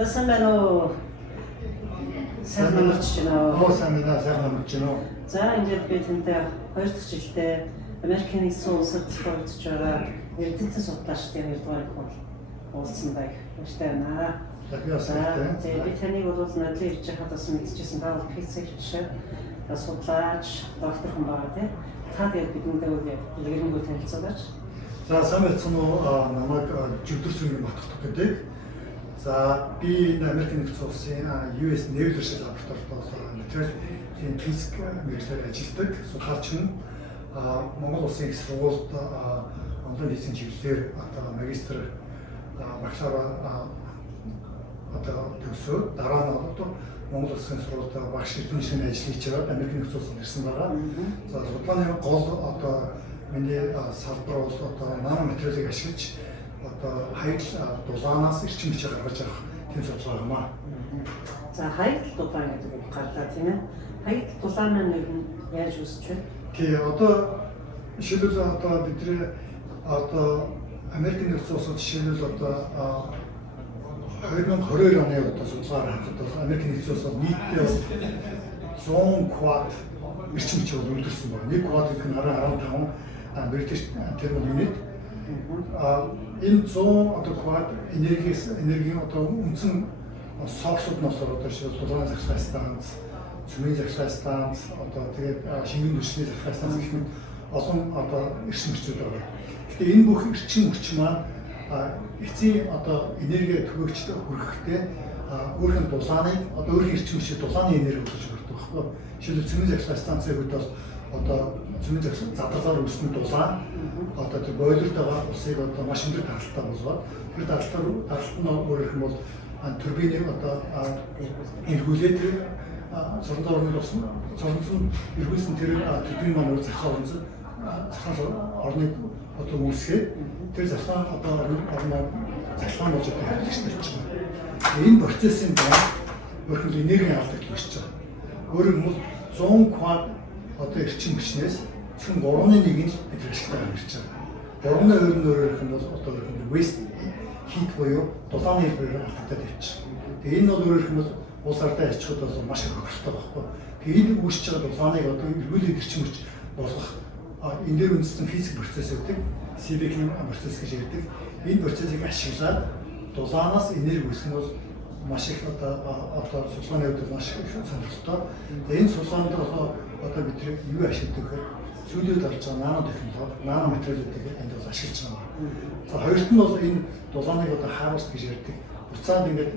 Тасан байна. Сайн намарч байна. Сайн намарч байна. За ингээд би тэнтэй 2 дахь жилдээ Америкийн нэгдсэн улсад сурч байгаа эрдэнэт судлаачдын 2 дугаар уулзсандаа баяртай байна. Тэгээд би таныг бол надлын ирж байхад бас мэдчихсэн та бол PhD судлаач доктор хүн байгаа тийм. Та тэгээд бидэнтэй илэрхийлэн танилцуулаач. За сайн байцсан уу намайг Жүдэрсүрийн Батгах гэдэг. За би Америкийн нэгдсэн улсын US Naval Research Laboratory-с материалын физик мэргэжлээр ажилладаг судлаач нь Монгол Улсын их сургуульд онлайн хийсэн чиглэлээр магистр бакалавр төгсөөд дараа нь Монгол Улсын сургуульд багш эрдэмтний ажил хийж байгаа Америкийн нэгдсэн улсад ирсэн байгаа. За судалгааны гол миний салбар бол наноматериалыг ашиглаж хаягдл дулаанаас эрчим хүчээр гаргаж авах тийм судалгаа юмаа. За хаягдл дулаан гэдэг гарлаа тийм ээ. Хаягдл дулаан нь яаж үүсч вэ? Жишээлбэл бидний Америкийн нэгдсэн улсад жишээлбэл 2022 оны судалгаар харахад Америкийн нэгдсэн улсад нийтдээ 100 квад эрчим хүчээр үлдэрсэн байна. 1 квад гэх нь 15 British thermal unit. Энэ 100 квад энергийн үндсэн сорсууд нь жишээлбэл дулаан захиргааны станц, цөмийн захиргааны станц, тэгээд шингэн түвшний захиргааны станц гэх мэт олон эрчим хүчүүд байгаа. Гэхдээ энэ бүх эрчим хүч маань эцсийн энерги төгөөгчд хүрэхдээ өөрхөн дулааныг өөрхөн эрчим хүчийг дулааны энерги болж өртөг байхгүй. Жишээлбэл цөмийн захиргааны станцын хувьд бол цөмийн задралаар үүснэ дулаан тэр бойлерт байгаа усыг маш өндөр даралттай болгоод тэр даралт нь өөрөөр хэлбэл турбиныг эргүүлээд цорын эргүүлсэн тэр турбин маань захиалгын орныг үүсгээд тэр захиалгын захиалгын болж хэрэгжиж байна. Энэ процессын дараа өөрөөр хэлбэл энерги авдаг үүсэж байгаа. Өөрөөр хэлбэл 100 квад эрчим хүчнээс зөвхөн 3.1 нь бид ашиглаж амьдарч байгаа. 3.2 нь өөрөөр хэлбэл waste heat буюу дулааны хэлбэрээр алдагдаад явчих. Тэгээ энэ бол өөрөөр хэлбэл улс ардаа ачхад бол маш их хохиртой байхгүй. Тэгээ энэ үүсэж байгаа дулааныг эргүүлээд эрчим хүч болгох энэ дээр үндэстэн физик процесс гэдэг CBK процесс гэж ярьдаг. Энэ процессыг ашиглаад дулаанаас энерги үүсгэх нь бол маш их судалгааны хувьд маш их сонирхолтой. Тэгээ энэ судалгаанд бид юу ашигладаг гэхээр сүүлийн дарж байгаа нано технологи, нано материалуудыг энд бол ашиглаж байгаа. За хоёрт нь бол энэ дулааныг harvest гэж ярьдаг. Буцаад ингээд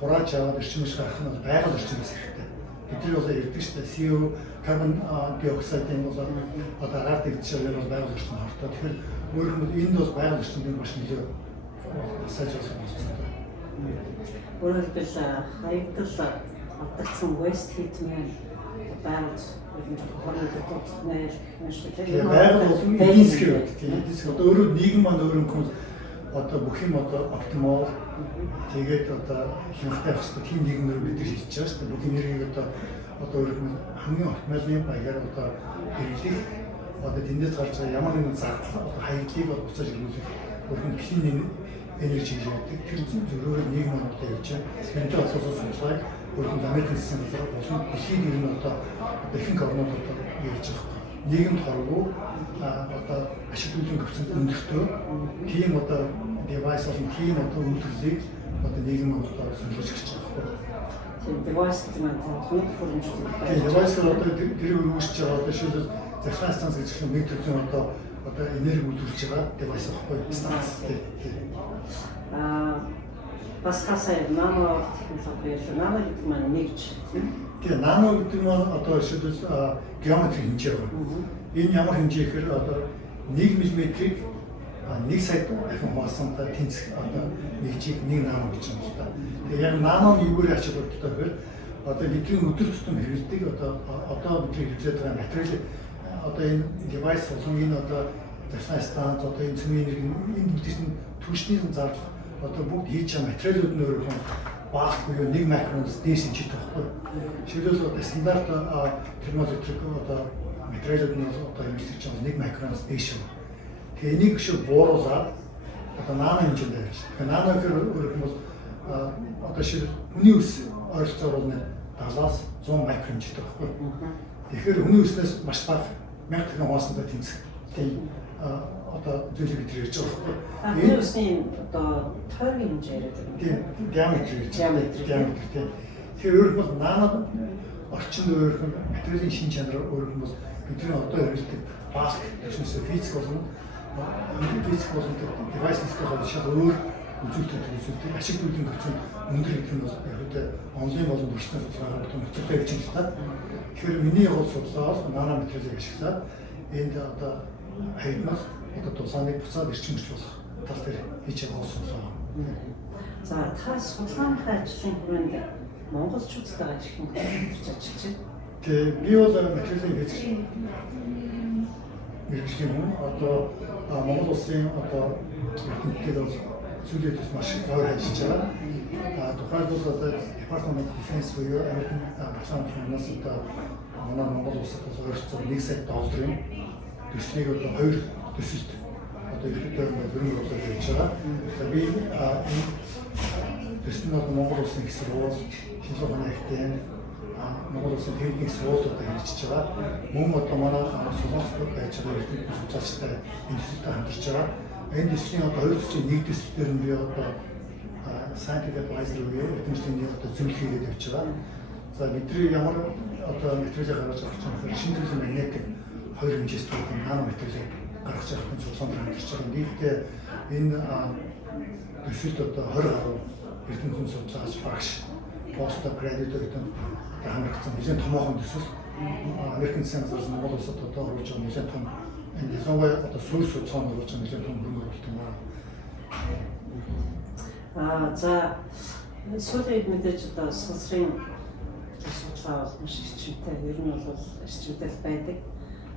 хурааж аваад эрчим хүч гаргах нь байгаль орчиноос хэрэгтэй. Бидний бол ярьдаг шүү дээ. CO carbon dioxide-ийн бол агаар дэгдчихээр бол байгаль орчинд хортой. Тэгэхээр өөрөөр хэлбэл энд бол байгаль орчинд маш нөлөө сайжруулах болцоотой. Өөрөөр хэлбэл хаягдл алдагдсан waste heat маань байгаль байгаль бол эдийн засгийн эдийн засаг өөрөө нийгэм маань өөрөөр хэлбэл бүх юм оптимал тэгээд хямдтай байх хэрэгтэй тийм нийгмээр бид хийж байгаа шүү дээ. Бүх энергийг өөрөөр хэлбэл хамгийн оптималын баягаар хэрэглэх тэндээс гарч байгаа ямар нэгэн зардал хаягдлыг буцааж ирүүлэх өөрөөр хэлбэл энерги хийж яадаг. Тэр зөвхөн нийгэм маань явж байгаа. Энэтэй холбоотой судалгааг өөрөөр Америкийн систем болон дэлхийн ер нь ихэнх орнууд яаж байгаа. Нийгэмд хорвоо ашиглуулын процент өндөртөө тийм девайс болон тийм үйлдвэрлэлийг нийгэм сонирхож ирж байгаа. Тийм девайс гэдэг нь төвд хөрөмжтэй. Девайс тэр үүсэж байгаа жишээлбэл захиргааны станц гэж нэг төрлийн энерги үйлдвэрлэж байгаа девайс байхгүй станц тийм. Бас хасаа нано технологи нано гэдэг маань нэгж. Тэгээ нано гэдэг нь жишээлбэл геометри хэмжээ байна. Энэ ямар хэмжээ гэхээр 1 мм-ийг 1 сая дахин хуваасантай тэнцэх нэгжийг 1 нано гэж байна л да. Тэгээ яг наноны юугаар ач холбогдолтой гэхээр бидний өдөр тутам хэрэглэдэг бидний хэрэглээд байгаа материал энэ девайс болон энэ захиргааны станц энэ цөмийн энерги энэ бүтээн түвшний зардал бүгд хийж байгаа материалууд нь өөрөөр баах буюу 1 микронос дээш хэмжээтэй байхгүй. Жишээлбэл стандарт термометрик материалууд нь хэрэглэж байгаа 1 микроноос дээш байна. Тэгээ энийг бууруулаад нано хэмжээнд байж. Тэгээ нано гэхээр өөрөөр хэлбэл одоо шил хүний ус ойролцоогоор 70-аас 100 микро хэмжээтэй байхгүй. Тэгэхээр хүний уснаас маш бага 1000 дахин хоосноо тэмцэх. Тийм одоо зүйлийг бид ярьж байгаа байхгүй. Энэ усны одоо тойргийн хэмжээ яриад байна. Тийм диаметр тийм. Тэгэхээр өөрөөр бол наанад орчинд өөрөөр нь материалын шин чанар өөрөөр нь бол бидний одоо хэрэглэдэг бааск төснөөс физик болон девайстэй хол шал өөр үзүүлэлтүүд ашиг дүүлийн хөцөнд өндөр гэх нь бол ерөөдөө онлайн болон төрчний судалгаагаар нөхцөлтэй гэж байна л та. Тэгэхээр миний явал судалгаа бол нано материалыг ашиглаад энд одоо хаягнах одоо тусааныг буцаад эрчимч болох тал дээр хийж байгаа судалгаа. За та судалгааны ажлын хүрээнд монголчуудтайгаа хэрхэн хэлж ажиллаж байна? Тэгээ би бол материалын хийж мэргэжлийн хүн одоо Монгол улсын одоо эрдэмтдүүд бол сүүлийн маш ойр ажиллаж байгаа. Тухайлбал одоо Department of Defense буюу Америкийн багшаан финанс одоо манай Монгол улсад ойролцоогоор $1 сая төслийг одоо 2 төсөлд одоо ерөнхийдөө хөрөнгө оруулалт хийж байгаа. За би энэ төсөл нь Монгол улсын их сургууль, шинжлэх ухааны академи, Монгол улсын техникийн сургуулиудад хэрэгжиж байгаа. Мөн одоо манай Солонгост байж байгаа эрдэмтэн судлаачтай энэ төсөлд хамтарч байгаа. Энэ төслийн одоо 2 төслийн нэг төсөл дээр нь би одоо scientific advisor буюу эрдэмтний одоо зөвлөх хийгээд явж байгаа. За бидний ямар одоо материалыг гаргаж авах чинь шинэ төрлийн магнетик 2 хэмжээтэй нано материалыг гаргаж авахын судалгаанд хамтарч байгаа. Нийтдээ энэ төсөлд одоо 20 гаруй эрдэмтэн судлаач багш пост градуэйт гэдэг хамрагдсан нэлээд томоохон төсөл Америкийн засгийн газраас Монгол улсад одоо оруулж байгаа нэлээд том энэ ялангуяа одоо сүүл судалгаанд оруулж байгаа нэлээд том хөрөнгө оруулалт юм байна. За сүүлийн мэдээж одоо сансрын судалгаа бол маш эрчимтэй, ер нь бол эрчимтэй байдаг.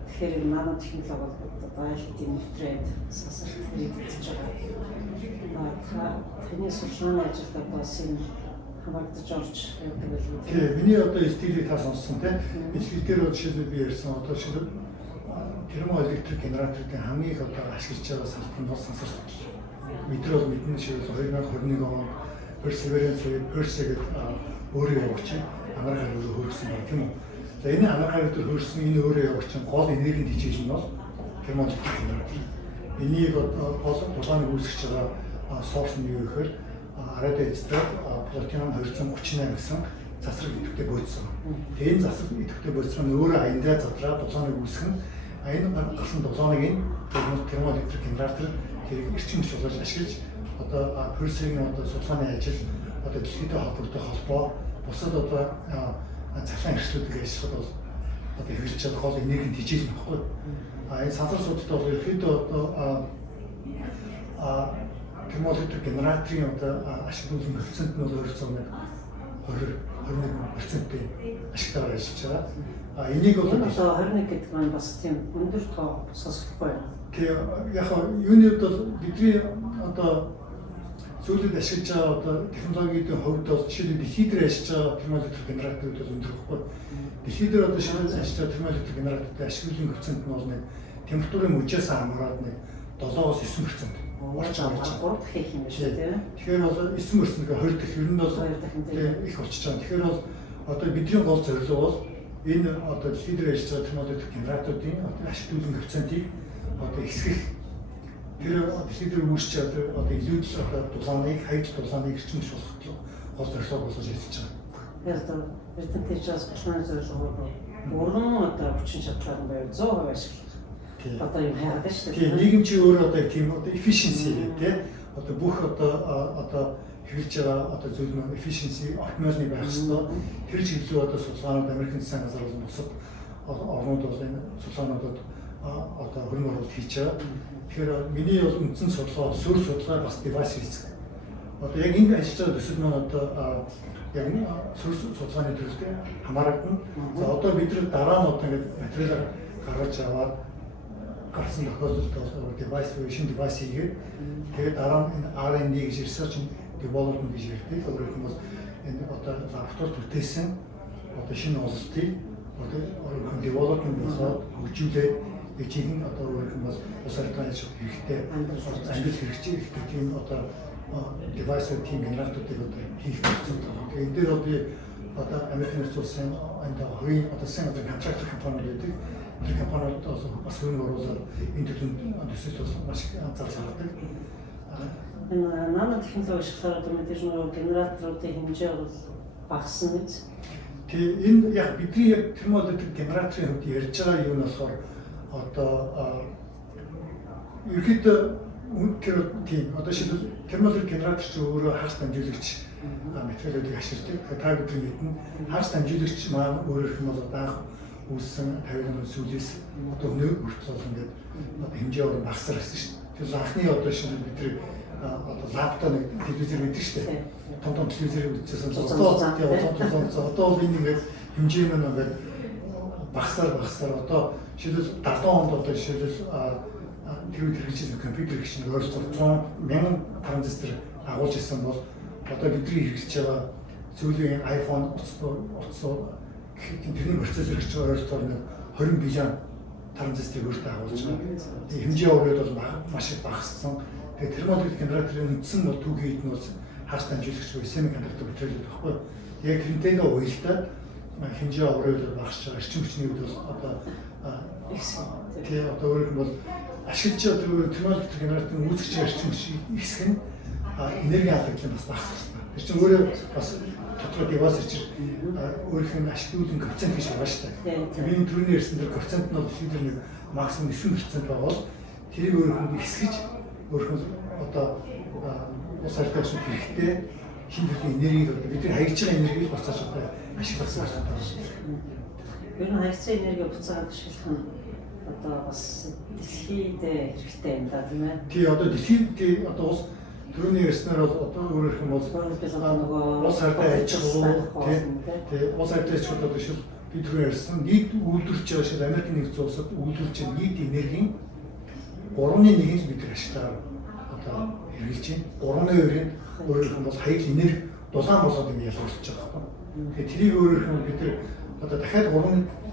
Тэгэхээр нано технологи бол одоо IT нэвтрээд сансарт хэрэгжиж байгаа. Таны судалгааны ажилд одоо энэ хамаагдаж орж явдаг гэж үү? Тийм, миний одоо стилийг та сонссон тийм. Стил дээр бол жишээлбэл би ярьсан одоо жишээлбэл термоэлектрик генераторын хамгийн их одоо ашиглаж байгаа салбар нь бол сансар судалгаа. Мэдэр бол мэднэ жишээлбэл 2021 онд Perseverance гэдэг өөрөө явагч ангараг хариу хөргсөн байна тийм үү? За энэ ангараг хариу хөргсөн энэ өөрөө явагч гол энергийн хичээл нь бол термоэлектрик генератор. Энийг одоо тулгааны үүсгэж байгаа сорс нь юу гэхээр Араад эцтэй плутониум 238 гэсэн засраг идэвхтэй бөөцсөн. Тэгээ энэ засраг идэвхтэй бөөцсөн нь өөрөө аяндаа задраа дулааныг үүсгэн энэ гарсан дулааныг термоэлектрик генератор тэрийг эрчимч болгож ашиглаж одоо Perseverance одоо судалгааны ажил одоо дэлхийдээ холбоотой холбоо бусад одоо цахилгаан хэрэгслүүдийг ажиллахад бол одоо хэрэгжиж байгаа гол энергийн хичээл нөхгүй. Энэ сансар судалт бол ерөөхдөө одоо термоэлектрик генераторын одоо ашиглуулсан процент нь бол ойролцоогоор 21%-тэй ашигтайгаар ажиллаж байгаа. Энийг бол 21 гэдэг нь бас тийм өндөр тоо сонсохгүй байна. Тэгээ яг юуны бол бидний одоо зүйлд ашиглаж байгаа одоо технологийн хувьд бол жишээлбэл дэлхийд дээр ажиллаж байгаа термоэлектрик генераторууд бол өндөр байхгүй. Дэлхийд дээр одоо шинэ ажиллаж байгаа термоэлектрик генераторын ашиглуулсан процент нь бол нэг температурын мөчөөс хамаарат нэг 7-9%. Орж байгаа 3 дахин юм шүү дээ. Тэгэхээр бол 9% нэг 2 дахин ер нь бол их болчихж байгаа. Тэгэхээр бол одоо бидний гол зорилго бол энэ одоо дэлхийд дээр ажиллаж байгаа термоэлектрик генераторын ашиглуулсан процентыг одоо ихсгэх. Тэр дэлхийд дээр үүсч байгаа одоо илүүдл одоо дулааныг хайж дулааныг эрчимч болгох гол зорилго болгож ажиллаж байгаа. Тэгэхээр одоо эрдэмтдийн жаас планы зорилго бол уран одоо хүчин чадлаар нь байв 100% ашиглах. Одоо юм хайгаад шүү дээ. Тийм нийгэм чи өөрөө одоо тийм одоо efficiency гэдэг одоо бүх одоо хэрэгж байгаа одоо зүйл нь efficiency optimal байх хэрэгтэй. Тэр чиглэлээр одоо судалгаанууд Америкийн засгийн газар болон бусад орнууд бол энэ судалгаануудад одоо хөрөнгө оруулалт хийж байгаа. Тэгэхээр миний бол үндсэн судалгаа сөрөг судалгаа бас device хийх. Одоо яг энэ ажиллаж байгаа төсөл маань одоо яг сөрөг судалгааны төрөлд хамаарагдана. За одоо бид нар дараа нь одоо ингэ материалаар гаргаж аваад гарсан тохиолдолд бол device version device хийгээд тэгээд дараа нь R&D гэж research and development гэж ярьдаг. Өөрөөр хэлбэл энэ одоо лабораторид бүтээсэн одоо шинэ ололтыг одоо development болоод хөгжүүлээд ижиг нь одоо өөрөөр хэлбэл бас усартай ажиллах хэрэгтэй, ангил хэрэгжих хэрэгтэй тийм одоо девайс тийм генераторуудыг одоо хийх гэсэн байна. Тэгээ энэ дээр би одоо Америкийн улсын энэ хоёрын одоо сэн одоо контрактор компаниуд байдаг. Тэр компаниуд бас хөрөнгө оруулаад энэ төрлийн төсөлд бас маш их анзаарч байгаа. Энэ нано технологи ашиглаад мэдээж нөгөө генераторуудын хэмжээ бол багассан гэж. Тэгээ энэ яг бидний яг термоэлектрик генераторын хувьд ярьж байгаа юм нь болохоор одоо ерөөдөө тэр тийм одоо шийдэл термоэлектрик генератор ч өөрөө хагас дамжуулагч материалуудыг ашигладаг. Тэгэхээр та бидний мэднэ хагас дамжуулагч маань өөрөөр хэлбэл одоо анх үүссэн 50 оны сүүлээс одоо өнөө хүртэл ингээд одоо хэмжээ орон багасаар ирсэн шүү дээ. Тэр анхны одоо шинэ бидний одоо лаптоп нэг телевизээр мэддэг шүү дээ. Том телевизээр үзсэн одоо энэ ингээд хэмжээ маань ингээд багасаар одоо шийдэл 70 онд одоо шийдэл тэр хэрэгжил компьютер гişin өөрсдөө 100,000 транзистор агуулж ирсэн бол одоо бидний хэрэгжиж байгаа сүүлийн iPhone утсуу тэрний процессор гэж өөрсдөө 20 биллион транзистор өөртөө агуулж байгаа. Тэгээ хэмжээ өөрөд бол маш их багассан. Тэгээ термоэлектрик генераторын үндсэн бол түүхийд нь бол хагас дамжуулагч буюу семикондуктор материал байхгүй. Яг тэрнтэйгээ уялдаад хэмжээ өөрөд багасч байгаа. Эрчим хүчний үед бол одоо тэгээ одоо өөрөөр нь бол ашиглаж байгаа термоэлектрик генераторын үүсгэж эрчим хүч ихсэх нь энерги алгамжлал бас багасах байна. Тэр чинь өөрөө бас дотроо девайс ирж өөрийнх нь ашиглуулсан коэффициент гэж байгаа шүү дээ. Миний түрүүний ярьсан тэр коэффициент нь бол шийдвэр нэг максимум 9% байгаа бол тэрийг өөрөөр нь ихсгэж өөрөөр нь одоо ус ардагч хэрэгтэй шинэ төрлийн энергийг бидний хаягдж байгаа энергийг буцааж одоо ашиглах хэрэгтэй байна. Ер нь хаягдсан энерги буцаад ашиглах нь одоо бас дэлхийд хэрэгтэй юм да тийм ээ. Тий одоо дэлхийд одоо ус түрүүний ярьснаар бол одоо өөрөөр хэлбэл ус ардаа ажигуу тий ус ардаа ажигууд одоо шил би түрүү ярьсан нийт үйлдвэрлэж байгаа шиг Америкийн нэгдсэн улсад үйлдвэрлэж байгаа нийт энергийн 3.1-ийг бид ашиглаад одоо хэрэгжилж байна. 3.2-ыг өөрөөр хэлбэл хаяг энерги дулаан болоод ингэ ялгарлаж байгаа байхгүй. Тэгээ тэрийг өөрөөр хэлбэл бид одоо дахиад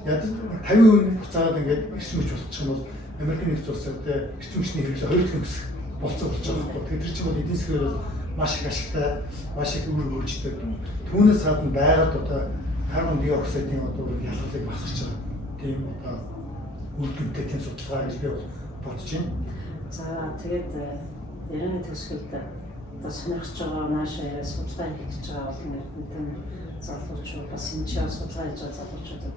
50% буцаад ингээд эрчим хүч болчих юм бол Америкийн нэгдсэн улсад эрчим хүчний хэрэглээ 2 дахин өсөх болцоо болж байгаа байхгүй. Тэгэхээр тэр чинь бол эдийн засгийн бол маш их ашигтай, маш их үр хөвгчтэй. Түүнээс гадна байгаад одоо карбон диоксидын одоо ялгалыг багасгаж байгаа. Тийм одоо үр дүнтэй тийм судалгаа гэж би бодож байна. За тэгээд ярины төгсгөлд одоо сонирхож байгаа наашаа судалгаа хийж байгаа бол мэдэн залуучууд бас энэ чинь судалгаа хийж байгаа залуучуудад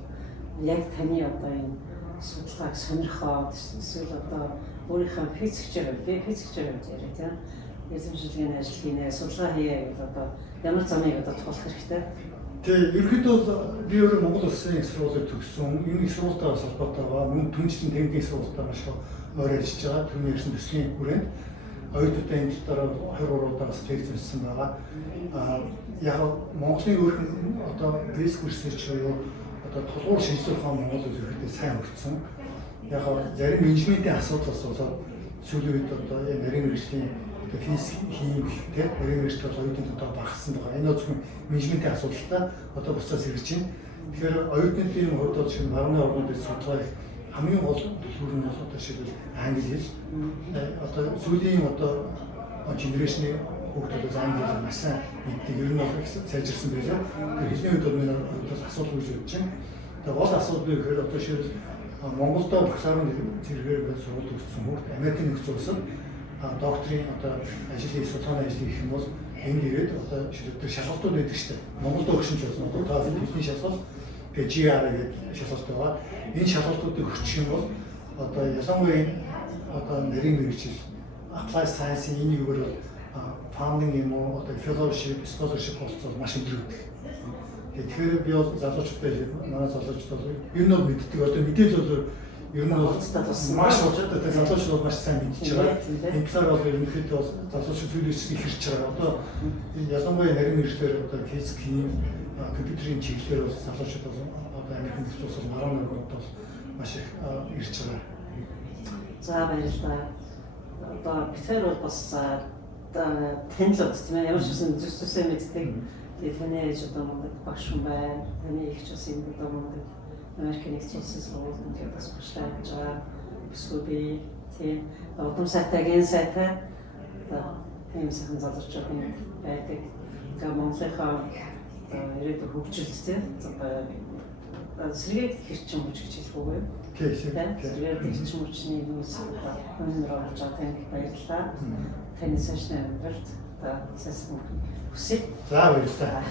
яг таны одоо энэ судалгааг сонирхоод эсвэл одоо өөрийнхөө физикчээр би физикчээр яриа тийм эзэмшилгээний ажил хийнэ судалгаа хийе гэдэг одоо ямар замыг одоо туулах хэрэгтэй. Тэгээ ерөнхийдөө би өөрөө Монгол Улсын их сургуулийг төгссөн. Энэ их сургуультай бас холбоотойгоо мөн түнчлэн техникийн сургуультай маш их ойр ажиллаж байгаа. Түрүүний ярьсан төслийн хүрээнд оюутнуудаа энэ дараа 23 удаа бас лекц хийсэн байгаа. Яг Монголын өөрхөн одоо basic research буюу одоо тулгуур шинжилгээ ухаан Монгол ерөнхийдөө сайн өртсөн. Яг зарим менежментийн асуудал болоод сүүлийн үед одоо нарийн мэргэжлийн физик хим гэх нарийн мэргэжтэй оюутнууд одоо багассан байгаа. Энэ зөвхөн менежментийн асуудалтай одоо буцаас хэрэгжиж байна. Тэгэхээр оюутнуудын хувьд бол шинэ марганы орнуудын судалгаа хамгийн гол төлөв нь бол одоо шийдэл англи хэл. Одоо сүүлийн одоо генерашны хүүхдүүд англи хэл маш сайн мэддэг. Ер нь бол сайжирсан байлаа. Тэр хэлний үед бол миний асуудал үүсэж байна. Тэгээ гол асуудал юу гэхээр одоо шийдэл Монголд бакалаврын зэрэгээр сургууль төгссөн хүүхд Америкийн нэгдсэн улсад докторийн одоо ажлын судалгааны ажлыг хийх юм бол энд ирээд одоо шилдэг шалгалтууд байдаг шүү дээ. Монголд өгсөн ч болно. TOEFL хэлний шалгалт, GRE гэдэг шалгалт байгаа. Энэ шалгалтуудыг өгчих юм бол одоо ялангуяа одоо нарийн мэргэжил, applied science-ийн энэ юугаар бол funding юм уу одоо fellowship, scholarship болцол маш өндөр байдаг. Тэгэхээр би бол залуучуудтай манай залуучууд бол ер нь бол мэддэг. Одоо мэдээлэл бол ер нь бол маш хурдтай залуучууд бол маш сайн мэдж байгаа. Энэ талаар бол ерөнхийдөө залуучууд зүйлээс их хэрч байгаа. Одоо ялангуяа нарийн мэргэжлэр одоо физик, хим, компьютерийн чиглэлээр бол залуучууд бол одоо Америкийн нэгдсэн улсад 11 онд бол маш их ирж байгаа. За баярлалаа. Одоо битэр бол бас танилуд тийм ээ ямар ч үсэн зүсээ мэддэг. Тэгээд таны ээж одоо мундаг багш хүн байна. Таны их ч бас энэ одоо мундаг Америкийн нэгдсэн улсын сургуульд бас багшлаа гэж байгаа. Эсвэл би тийм удам сайтай, ген сайтай ийм сайхан залуучуудын байдаг. Тэгээ Монголынхаа ирээдүйн хөгжилтэй сэргээд хэрчим хүч гэж хэлэх үгүй юу? Сэргээд хэрчим хүчний юус өнөр орж байгаа танд баярлалаа. Таны сайшны амьдралд сайхан хүсье. За баярлалаа.